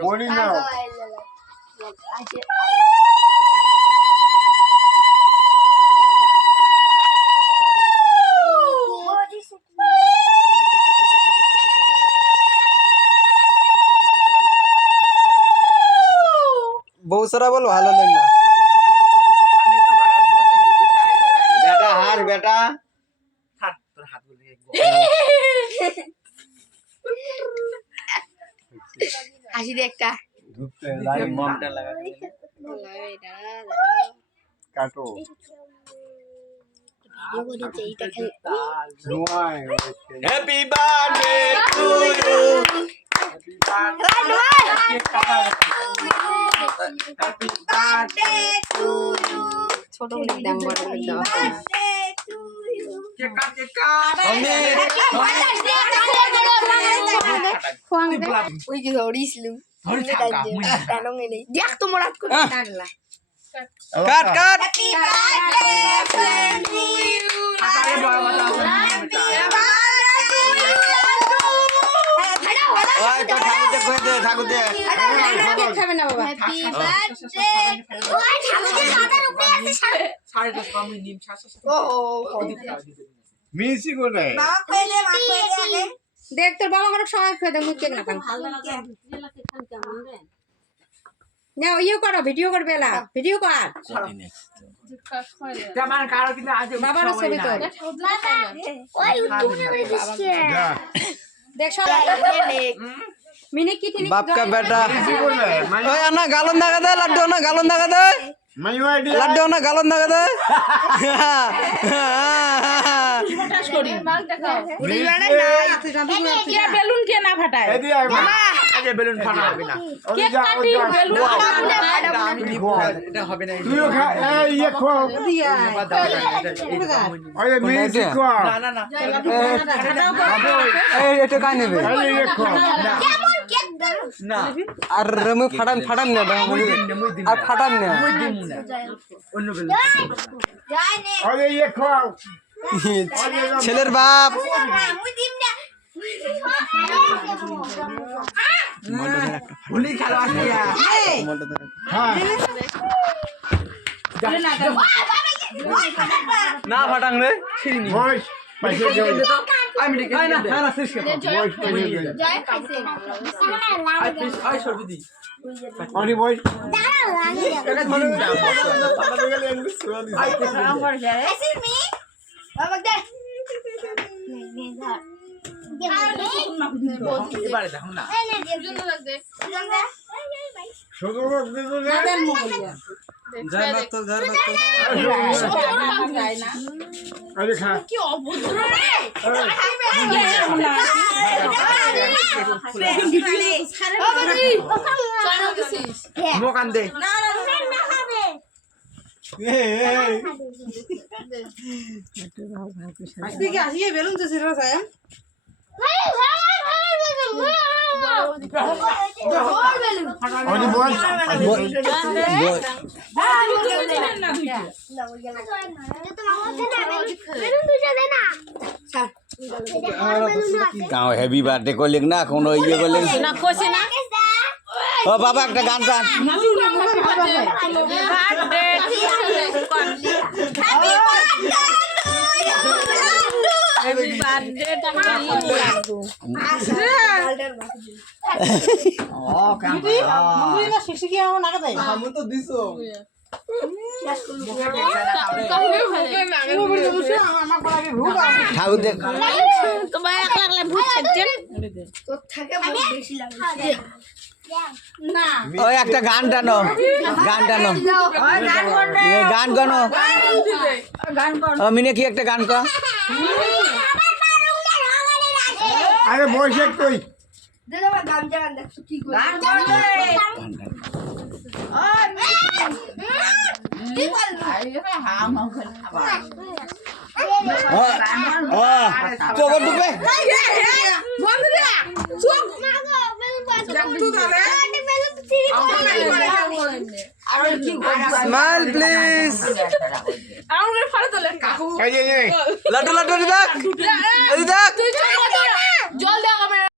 বলি না बहुत सारा बोल भालो लेना बेटा हार बेटा হাসি দে একটা ধুপতে লাইট মমটা লাগা কাটো ধোঁয়ায় happy birthday to you happy birthday to you ছোট করে দাম বড় করে দাও কেক কাট ওই যে ধরিছিলু দেখ তো মরাত করে কাটলা काट काट হ্যাপি বার্থডে টু ইউ ओए तो ठाकुर दे कोई दे ठाकुर दे খাবে না বাবা হ্যাপি বার্থডে ওই ঠাকুরের মাথার উপরে আছে সাড়ে 10 আমি নিম শাসা ও মিসি কোনে মা কইলে আগে দেখ তোর বাবা আমার সময় খেতে মুখ কেক না খান না ইয়ে করো ভিডিও করবে না ভিডিও কর তেমন কারো কিন্তু আজ বাবার ছবি তো ওই তুমি করে দিছে দেখ সব মিনি কি তিনি बाप का बेटा মিসি কোনে ओए ना गालन दागा दे लड्डू ना गालन दागा दे মাইও আইডিয়া लड्डू ना गालन दागा दे বেলুন কে না ফাটায় এদি আইবা আগে বেলুন ফাটা হবে না কেক কাটি বেলুন আমি নিব এটা হবে না তুইও খা এই ইয়ে খো ওই মিসি খো না না না ए एटे का नेबे এই ইয়ে খো কেমন কেক দাও না আর রমু ফাটাম ফাটাম না আর ফাটাম না মই দিম না অন্য বেলুন যাই নে ওই ইয়ে খো ছেলের বাপ মুই দিম না হোলি খেলা আসিয়া হ্যাঁ না ফাটাং রে বস পয়সা দাও আমি দেখে না না শেষ কর বস পয়সা দাও জয় পাইছে আই সরবি অনি বস এটা দিন দাও এসিস মি বাবা দে এবারে দেখো না শুধু লোক দিবো না জয় মা তো ঘর মত আরে খা কি অভদ্র রে মোকান দে অনি বস গাঁও হেভি বার্থডে করলে না কোনো ইয়ে করলে না কোসে না ও বাবা একটা গান গান আমি তো দিছো ঠাকুর দেখ তোমার এক লাগলে ভূত ছাড়ছেন তোর থেকে বহুত বেশি লাগে না ওই একটা গান টানো গান গানো ও মিনে কি একটা গান কর আরে বস কই দে বাবা গান গান দেখো কি করে গান কি বল চোখ ডুবে বন্ধ দে চোখ মাগো স্মাইল প্লিজ আমার ফাড়া তোলে কাকু এই লাড্ডু লাড্ডু দেখ এই দেখ জল দাও